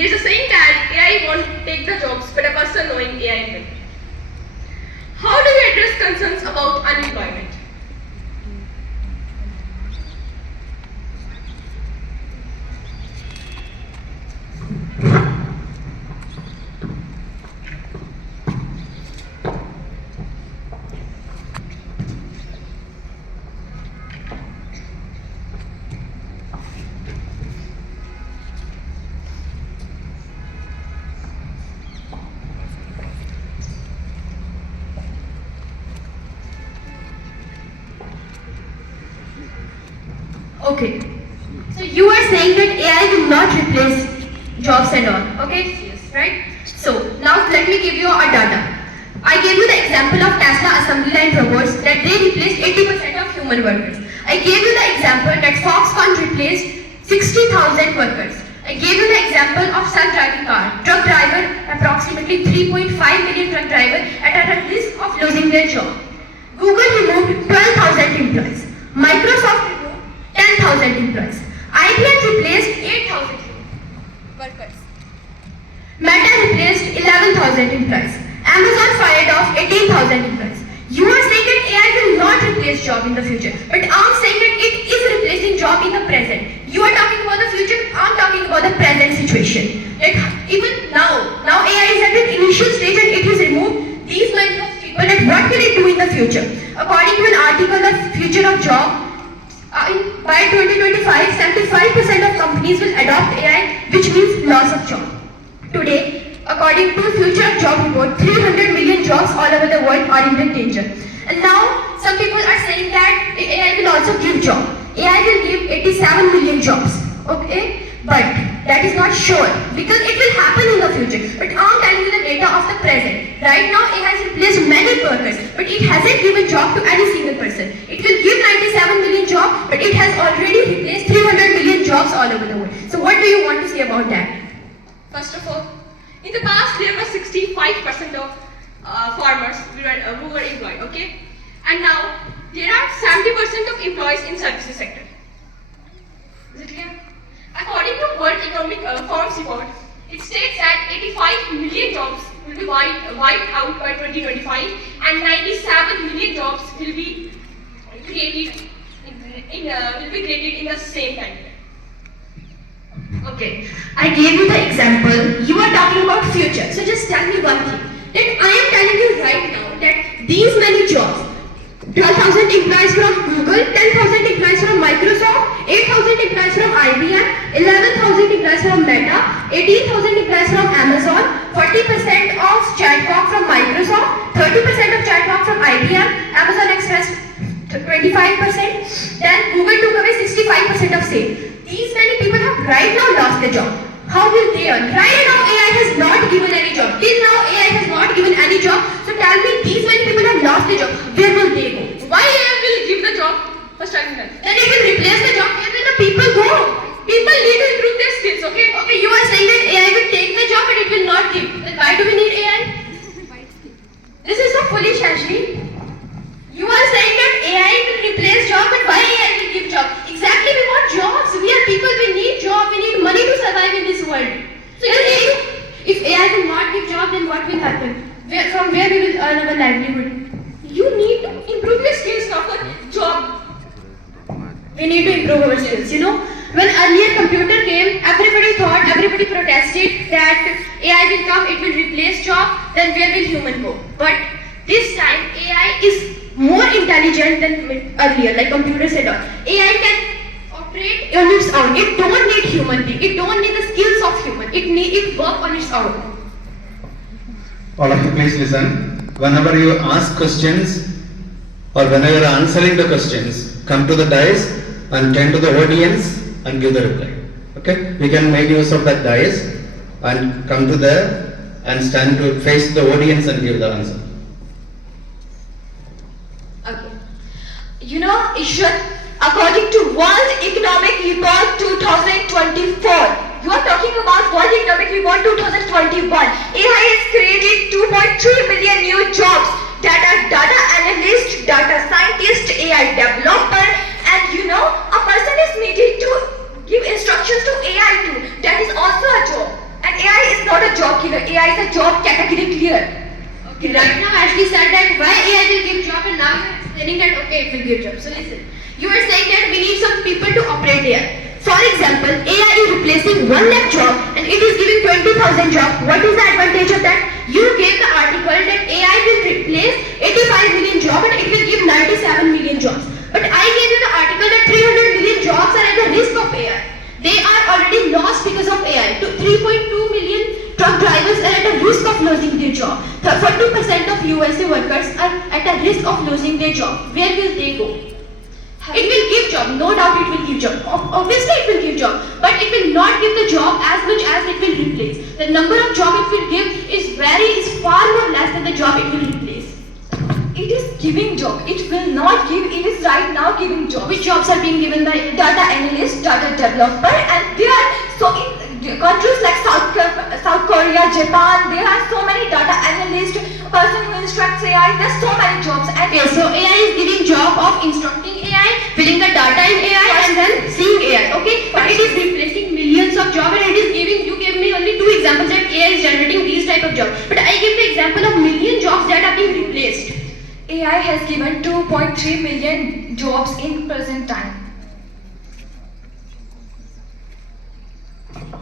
There's a saying that AI won't take the jobs, but a person knowing AI will. How do we address concerns about unemployment? Okay. So you are saying that AI will not replace jobs and all. Okay? Yes. Right? So now let me give you a data. I gave you the example of Tesla assembly line robots that they replaced 80% of human workers. I gave you the example that Foxconn replaced 60,000 workers. I gave you the example of self-driving car. Truck driver, approximately 3.5 million truck drivers at a risk of losing their job. Google removed 12,000 employees. Microsoft removed 10,000 employees. IBM replaced 8,000 workers. Meta replaced 11,000 employees. Amazon fired off 18,000 employees. You are saying that AI will not replace job in the future, but I'm saying that it is replacing job in the present. You are talking about the future, I'm talking about the present situation. Like even now AI is at an initial stage and it has removed these many of people. That what will it do in the future? According to an article, The Future of Job, by 2025, 75% of companies will adopt AI, which means loss of job. Today, according to Future of Job report, 300 million jobs all over the world are in danger. And now, some people are saying that AI will also give job. AI will give 87 million jobs. Okay? But that is not sure because it will happen in the future. But I'm telling you the data of the present. Right now, it has replaced many workers, but it hasn't given job to any single person. It will give 97 million jobs, but it has already replaced 300 million jobs all over the world. So what do you want to say about that? First of all, in the past there were 65% of farmers who were employed, okay? And now there are 70% of employees in services sector. Is it clear? According to World Economic Forum's report, it states that 85 million jobs will be wiped out by 2025 and 97 million jobs will be created in the same time. Okay, I gave you the example. You are talking about future. So just tell me one thing. That I am telling you right now that these many jobs, 12,000 employees from Google, 10,000 employees from Microsoft, 8,000 employees from IBM, 11,000 employees from Meta, 18,000 employees from Amazon, 40% of Chatbox from Microsoft, 30% of Chatbox from IBM, Amazon Express 25%, then Google took away 65% of sale. These many people have right now lost their job. How will they earn? Right now AI has not given any job. Till now AI has not given any job. So tell me, these many people have lost their job. Where will they go? Why AI will give the job? First I will tell. Then it will replace the job. Where will the people go? People need to improve their skills, okay? Okay, you are saying that AI will take the job but it will not give. Then why do we need AI? This is so foolish, Ashley. You are saying that AI will replace job, but why AI will give job? Exactly, we want jobs. We are people, we need job, we need money to survive in this world. So if AI will not give job, then what will happen? From where we will earn our livelihood? You need to improve your skills, not for job. We need to improve our skills, you know. When earlier computer came, everybody protested that AI will come, it will replace job, then where will human go? But this time AI is more intelligent than earlier, like computers and all. AI can operate on its own. It don't need human being. It don't need the skills of human. It work on its own. All of you please listen. Whenever you ask questions or whenever you are answering the questions, come to the dais and turn to the audience and give the reply. Okay? We can make use of that dais and come to there and stand to face the audience and give the answer. Okay. You know, Ishwar, according to World Economic Report 2024, you are talking about World Economic Report 2021. AI has created 2.3 million new jobs. Data analyst, data scientist, AI developer, and you know, a person is needed to give instructions to AI too. That is also a job. And clear. Okay, right now Ashley said that why AI will give job and now you're explaining that okay it will give job. So listen, you are saying that we need some people to operate AI. For example, AI is replacing 1 lakh job and it is giving 20,000 job. What is the advantage of that? You gave the article that AI will replace 85 million job and it will give 97 million jobs. But I gave you the article that 300 million jobs are at the risk of AI. They are already lost because of AI. 3.2 million truck drivers are at the risk of losing their job. 40% of USA workers are at the risk of losing their job. Where will they go? It will give job, no doubt it will give job. Obviously it will give job, but it will not give the job as much as it will replace. The number of job it will give is far more less than the job it will replace. It is giving job. It will not give. It is right now giving job. Which jobs are being given by Data analyst, data developer, and there are so in countries like South Korea, Japan, there are so many data analyst, person who instructs AI. There's so many jobs. And okay, so AI is giving job of instructing AI, filling the data in AI and then seeing AI, okay? But it is replacing millions of jobs and it is giving, you gave me only 2 examples that AI is generating these type of jobs. But I gave the example of million jobs that are being replaced. AI has given 2.3 million jobs in present time.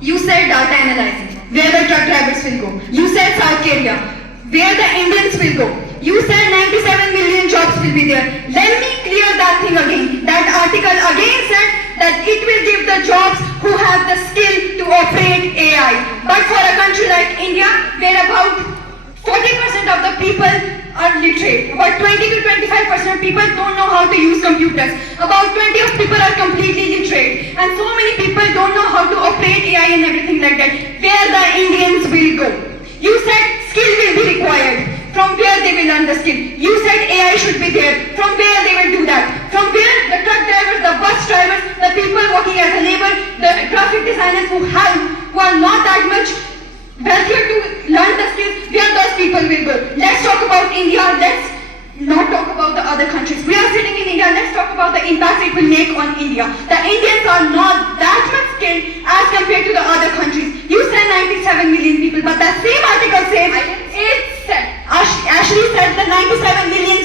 You said data analyzing, where the truck drivers will go. You said South Korea, where the Indians will go. You said 97 million jobs will be there. Let me clear that thing again. That article again said that it will give the jobs who have the skill to operate AI. But for a country like India, where about 40% of the people are literate, about 20 to 25% of people don't know how to use computers, about 20 of people are completely literate, and so many people don't know how to operate AI and everything like that. Where the Indians will go? You said skill will be required. From where they will learn the skill? You said AI should be there. From where they will do that? From where the truck drivers, the bus drivers, the people working as a labor, the graphic designers who are not that much wealthier to learn the skills, where those people will go? Let's talk about India. Let's not talk about the other countries. We are sitting in India. Let's talk about the impact it will make on India. The Indians are not that much skilled as compared to the other countries. You said 97 million people, but that same article says Ashley said the 97 million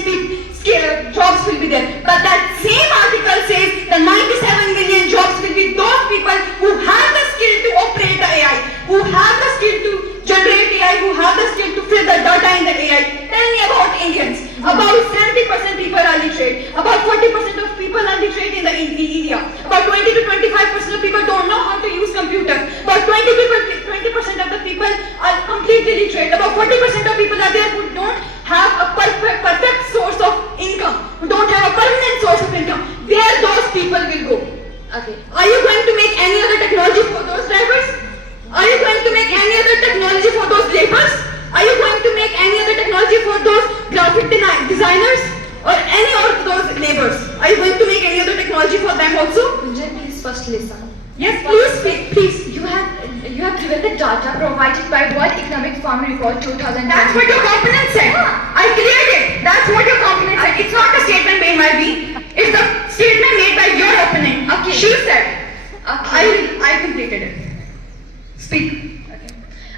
jobs will be there. But that same article says the 97 million jobs will be those people who have the skill to operate the AI, who have the skill to generate AI, who have the skill to fill the data in the AI. Tell me about Indians. About 70% people are literate. About 40% of people are literate in India. About 20 to 25% of people don't know how to use computers. About 20% of the people are completely literate. About 40% of people are there who don't have a perfect source of income, who don't have a permanent source of income. Where those people will go? Okay. Are you going to make any other technology for those drivers? Are you going to make any other technology for those laborers? Are you going to make any other technology for those graphic designers or any of those laborers? Are you going to make any other technology for them also? Gunjan, please first listen. Yes, please speak, please. You have given the data provided by World Economic Forum Report 2020. That's what your component said. I cleared it. That's what your component said. It's not a statement made by me. It's a statement made by your opponent. Okay. She said. Okay. I completed it. Speak.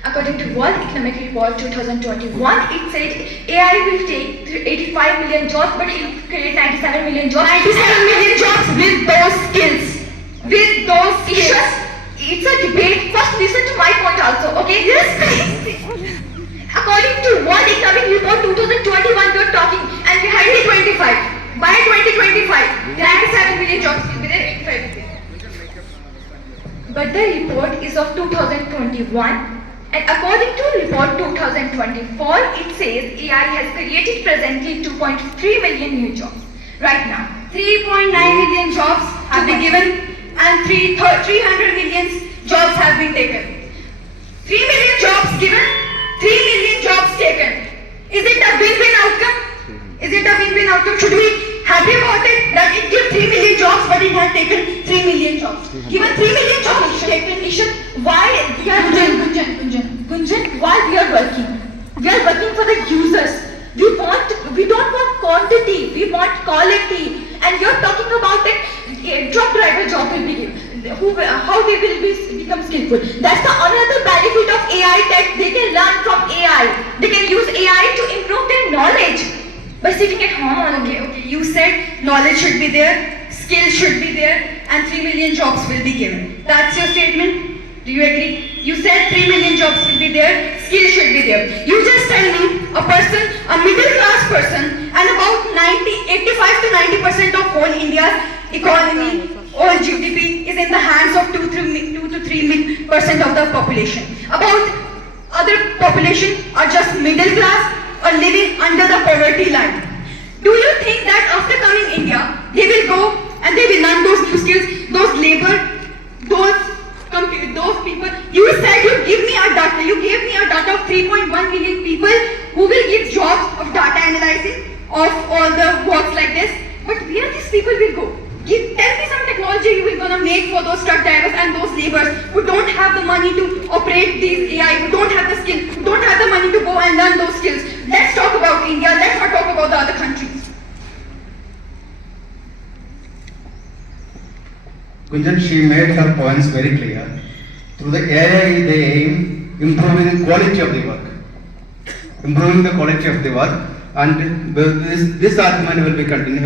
According to World Economic Report 2021, it said AI will take 85 million jobs, but it will create 97 million jobs. 97 million jobs with those skills. With those skills. It's a debate. First, listen to my point also, okay? Yes, please. According to World Economic Report 2021, we are talking, and we had 2025. By 2025, 97 million jobs will be there, 85 million. But the report is of 2021. And according to report 2024, it says AI has created presently 2.3 million new jobs right now. 3.9 million jobs have been given and 300 million jobs have been taken. 3 million jobs given, 3 million jobs taken. Is it a win-win outcome? Is it a win-win outcome? Should we happy about it that it gives 3 million jobs but it has taken 3 million jobs? Given 3 million jobs taken, Why we are Gunjan, why we are working? We are working for the users. We don't want quantity, we want quality. And you're talking about that truck driver job will be given. How they will become skillful. That's the another benefit of AI, that they can learn from AI. They can can use AI to improve their knowledge by sitting at home only. Okay. You said knowledge should be there, skills should be there, and 3 million jobs will be given. That's your statement? Do you agree? You said 3 million jobs will be there, skills should be there. You just tell me a person, a middle class person, and about 85 to 90% of whole India's economy, all GDP is in the hands of 2 to 3% of the population. About other population are just middle class or living under the poverty line. Do you think that after coming India, they will go and they will learn those new skills, those labor, those people? You said you gave me a data of 3.1 million people who will give jobs of data analyzing, of all the works like this. But where these people will go? Tell me some technology you will gonna make for those truck drivers and those laborers who don't have the money to operate these AI, who don't have the skill, who don't have the money to go and learn those skills. Let's talk about India, let's not talk about the other countries. Gunjan, she made her points very clear. Through the AI, they aim improving the quality of the work. Improving the quality of the work. And this argument will be concluded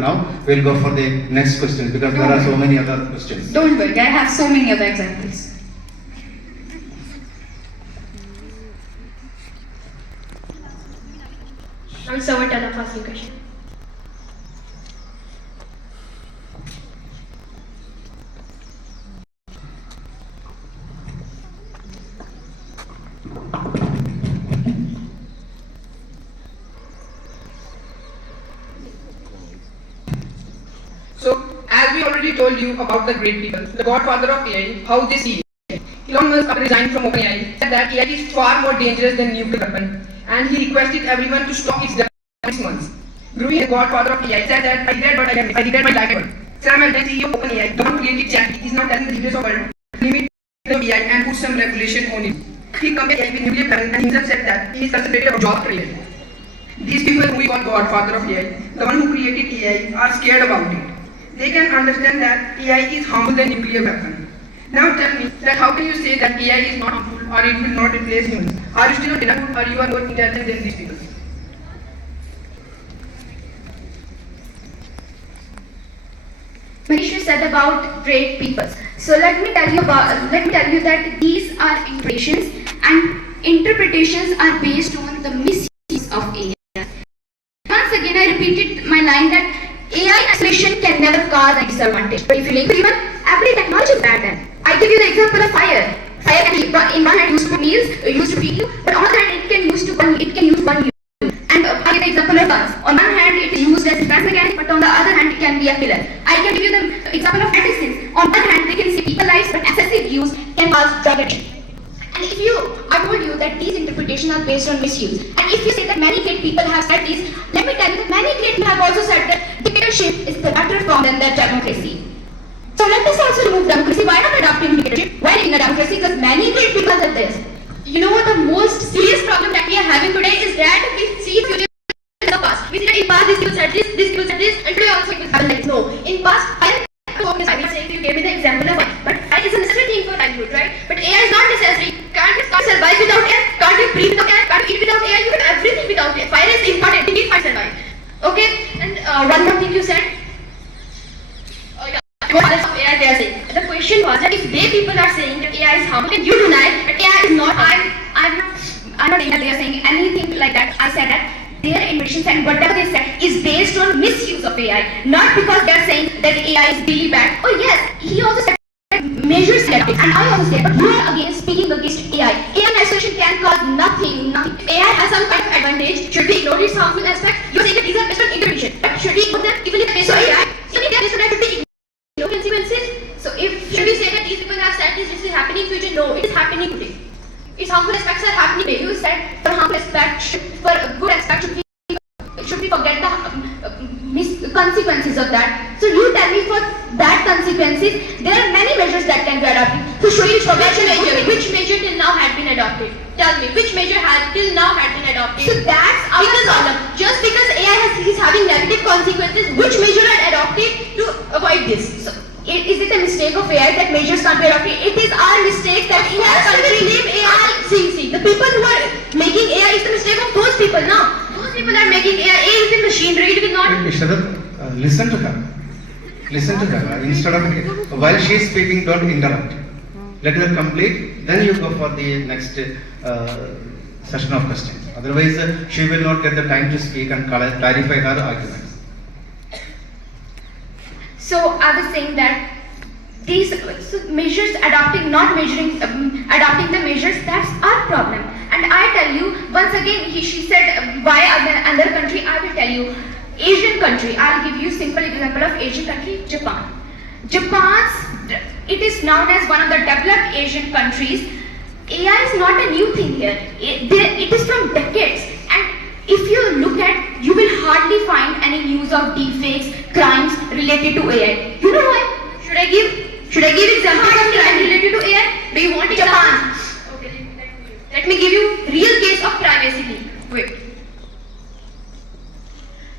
now. We'll go for the next question because there are so many other questions. Don't worry, I have so many other examples. Now it's our turn of asking question. So, as we already told you about the great people, the godfather of AI, how they see it. Elon Musk, after resigning from OpenAI, said that AI is far more dangerous than nuclear weapon, and he requested everyone to stop its development 6 months. Gruen, the godfather of AI, said that I regret my life. Sam Altman, CEO of OpenAI, the one who created ChatGPT, is now telling the leaders of the world to limit the AI and put some regulation on it. He compared AI with nuclear weapon and himself said that he is concentrated about job creation. These people who we call godfather of AI, the one who created AI, are scared about it. They can understand that AI is harmful than nuclear weapon. Now tell me that how can you say that AI is not harmful or it will not replace humans? Are you still not enough or you are more intelligent than these people? Manish, you said about great people. So let me tell you that these are impressions and interpretations are based on the misuse of AI. Once again, I repeated my line that AI isolation can never cause a disadvantage. But if you link even every technology is bad then. I give you the example of fire. Fire can in one hand used to meals, used to feed you, but on the other hand it can use burn you. And I give the example of guns. On one hand it is used as defense mechanism, but on the other hand it can be a killer. I can give you the example of medicines. On one hand they can save people's lives, but excessive use can cause drug addiction. And I told you that these interpretations are based on misuse. And if you say that many great people have said this, let me tell you that many great people have also said that dictatorship is the better form than the democracy. So let us also remove democracy. Why not adopting dictatorship? Why in a democracy? Because many great people said this. You know what the most serious problem that we are having today is that we see future in the past. We see that in past this people said this, and today also it will happen like this. No. In past, I am saying you gave me the example of fire. But fire is a necessary thing for livelihood, right? But AI is not necessary. Can't survive without air, can't we breathe without air, can't we eat without air, you can everything without air. Fire is important, we need fire to survive. Okay? And one more thing you said. Fathers of AI, they are saying. The question was that if they people are saying that AI is harmful, can you deny that AI is not harmful? I'm not saying that they are saying anything like that. I said that their inventions and whatever they said is based on misuse of AI, not because they are saying that AI is really bad. Oh yes, he also said measures adopted, and I also said, but you are again speaking against AI. AI isolation can cause nothing. If AI has some kind of advantage, should we ignore its harmful aspects? You are saying that these are based on intervention, but should we ignore them even if they are based on AI? Even if they are based on AI, should we ignore consequences? So should we say that these people have said this is happening in future? No, it is happening today. Its harmful aspects are happening today. You said for harmful aspects, for good aspects, should we forget the consequences of that? So you tell me for that consequences, there are many measures that can be adopted. So should we forget which measure till now had been adopted? Tell me, which measure had till now had been adopted? So that's our problem. Just because AI is having negative consequences, which measure are adopted to avoid this? So Is it a mistake of AI that measures can't be adopted? It is our mistake that in our country blame AI. See, the people who are making AI is the mistake of those people. Now, those people are making AI. AI is a machinery. It will not. Sharath, listen to her. Listen to her. Instead of while she is speaking, don't interrupt. Let her complete. Then you go for the next session of questions. Otherwise, she will not get the time to speak and clarify her arguments. So I was saying that these measures adopting, not measuring, adopting the measures, that's our problem. And I tell you, once again, she said, why another country, I will tell you, Asian country, I'll give you simple example of Asian country, Japan. It is known as one of the developed Asian countries. AI is not a new thing here. It is from decades. And if you look at, you will hardly find any news of deepfakes, crimes related to AI. You know why? Should I give examples of crime related to AI? Do you want Japan? Okay, let me give you real case of privacy. Wait.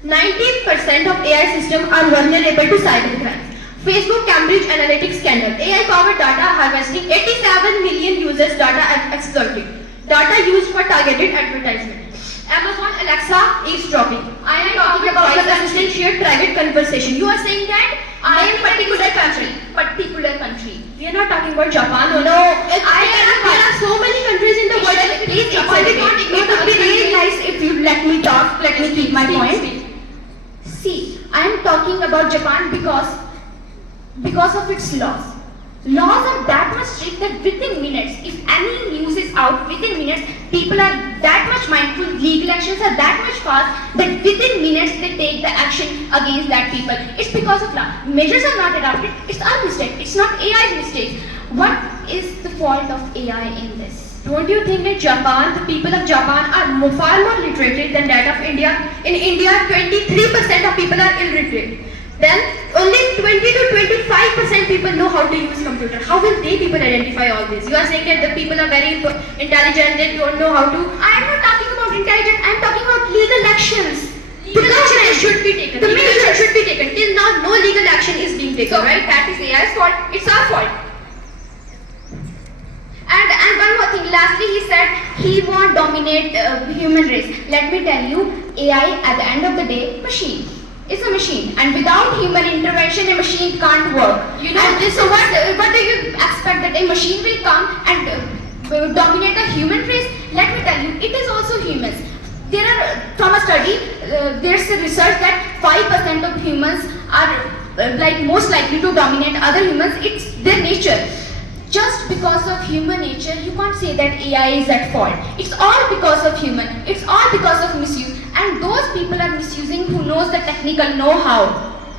90% of AI systems are vulnerable to cybercrime. Facebook Cambridge Analytica scandal. AI-powered data harvesting, 87 million users' data exploited. Data used for targeted advertisement. Amazon Alexa eavesdropping. I am talking about the assistant shared private conversation. You are saying that I am particular country. We are not talking about Japan. No. There are so many countries in the world. Please, Japan. It would be really nice if you let me talk. Let me keep my point. See, I am talking about Japan because of its laws. Laws are that much strict that within minutes, if any news is out, within minutes, people are that much mindful, legal actions are that much fast, that within minutes they take the action against that people. It's because of law. Measures are not adopted, it's our mistake, it's not AI's mistake. What is the fault of AI in this? Don't you think that Japan, the people of Japan are far more literate than that of India? In India, 23% of people are illiterate. Then only 20 to 25% people know how to use computer. How will they people identify all this? You are saying that the people are very intelligent, they don't know how to. I am not talking about intelligent, I am talking about legal actions. The measures should be taken. The measures should be taken. Till now, no legal action is being taken, right? That is AI's fault. It's our fault. And one more thing. Lastly, he said he won't dominate human race. Let me tell you, AI at the end of the day, machine. It's a machine, and without human intervention, a machine can't work. You know. And so what do you expect that a machine will come and dominate the human race? Let me tell you, it is also humans. There are from a study, there's a research that 5% of humans are like most likely to dominate other humans. It's their nature. Just because of human nature, you can't say that AI is at fault. It's all because of human. It's all because of misuse. And those people are misusing who knows the technical know-how.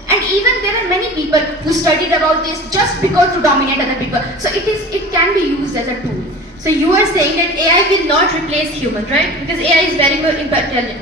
And even there are many people who studied about this just because to dominate other people. So it can be used as a tool. So you are saying that AI will not replace human, right? Because AI is very more intelligent.